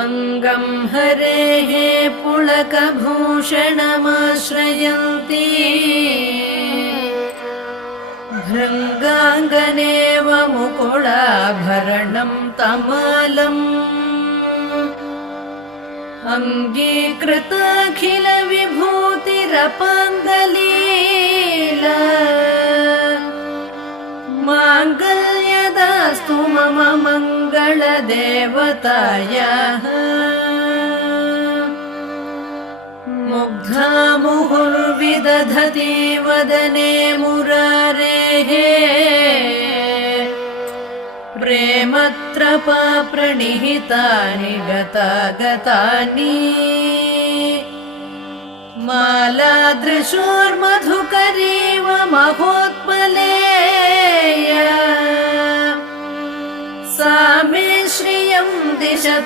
अङ्गं हरेः पुलकभूषणमाश्रयन्ती भृङ्गाङ्गनेव मुकुलाभरणं तमालम् अङ्गीकृताखिलविभूतिरपाङ्गलीला माङ्गल्यदास्तु मम मङ्गलदेवतायाः मुग्धा मुहुर्विदधति वदने मुरारेः प्रेमत्रपा प्रणिहितानि गतागतानि मालादृशोर्मधुकरीव महोत्पलेया सा मे श्रियं दिशतु।